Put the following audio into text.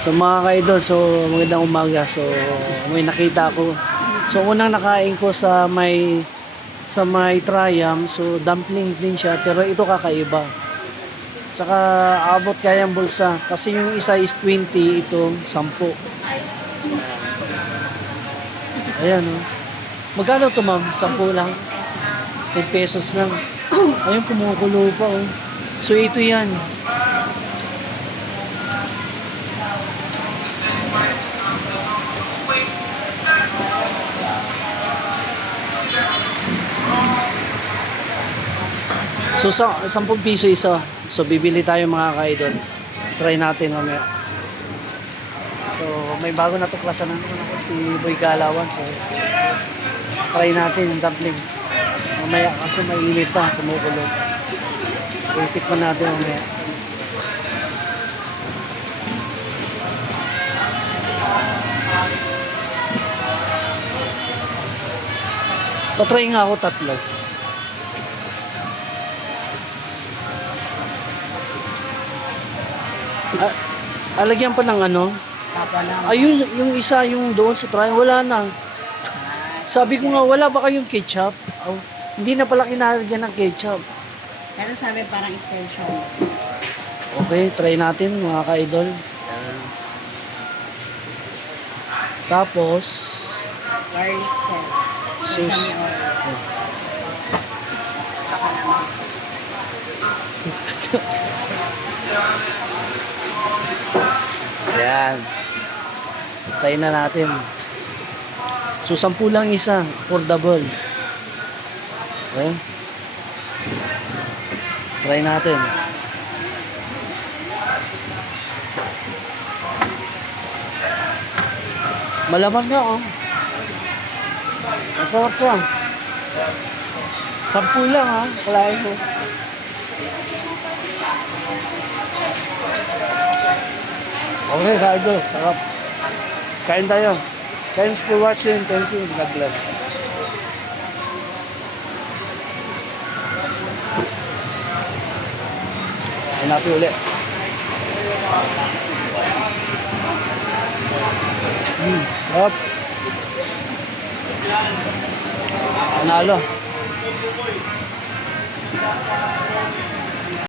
So mga kaidol, so magandang umaga. So may nakita ko. So unang nakain ko sa may sa may Triam, so dumpling din siya, pero ito kakaiba. Saka abot kaya ang bulsa. Kasi yung isa is 20, ito 10. Ayan. Oh. Magkano to ma'am? 10 lang? 10 pesos lang. Ayun, kumukulo pa oh. So ito yan. So sa 10 piso isa. So bibili tayo mga ka-idol. Try natin mamaya. So may bago na tuklasan na naman ako si Boy Galawan. So try natin yung dumplings. Mamaya kasi mainit pa, kumukulo. So tikman natin mamaya. Patry nga ako tatlo. Ah, alagyan pa ng ano? Papa lang. Ayun, yung isa, yung doon sa try, wala na. Sabi ko nga, wala ba kayong ketchup? Oh, hindi na pala kinalagyan ng ketchup. Pero sabi parang extension. Okay, try natin mga ka-idol. Tapos, Garlic cell. Sus. Naman. yan. Try na natin. So, sampu lang isa, affordable. Okay? Try natin. Malamang nga, oh. Masarap siya. Sampu lang, ha. Kalain mo. Okay, Rido. Sarap. Kain tayo. Thanks for watching. Thank you. God bless. Kain natin ulit. Hmm, sarap. Panalo.